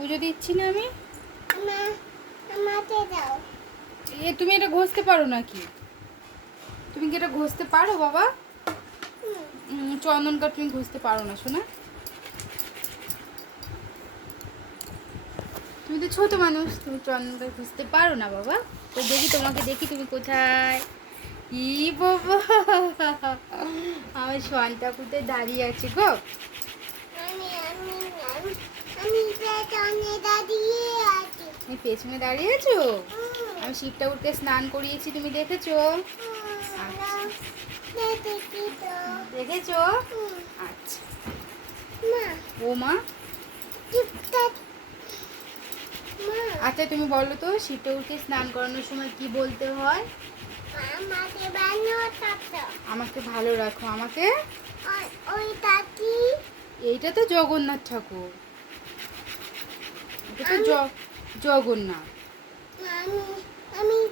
পুজো দিচ্ছি না আমি। আমাকে দাও। তুমি এটা ঘষতে পারো নাকি? তুমি কি এটা ঘষতে পারো বাবা? চন্দন কাঠ তুমি ঘষতে পারো না শোনা। তুমি তো ছোট মানুষ, তুমি চন্দন কাঠ ঘষতে পারো না বাবা। তো দেখি তোমাকে, দেখি তুমি কোথায়। ই বাবা, আমার সোয়ানটা কোথায় দাঁড়িয়ে আছে গো? আমি আমি আমি আমি পেছনে দাঁড়িয়ে আছি। তুমি পেছনে দাঁড়িয়ে আছো? আমি শিব ঠাকুরকে স্নান করিয়েছি, তুমি দেখেছো? আচ্ছা, দেখি তো। দেখেছো? আচ্ছা। মা ও মা, টিপটা মা আচ্ছা তুমি বলো তো শিব ঠাকুরকে স্নান করানোর সময় কি বলতে হয়? আমাকে বানিয়ে থাকতো। আমাকে ভালো রাখো, আমাকে। ওই তাকি এইটা তো জগন্নাথ ঠাকুর, এটা তো জগন্নাথ। আমি আমি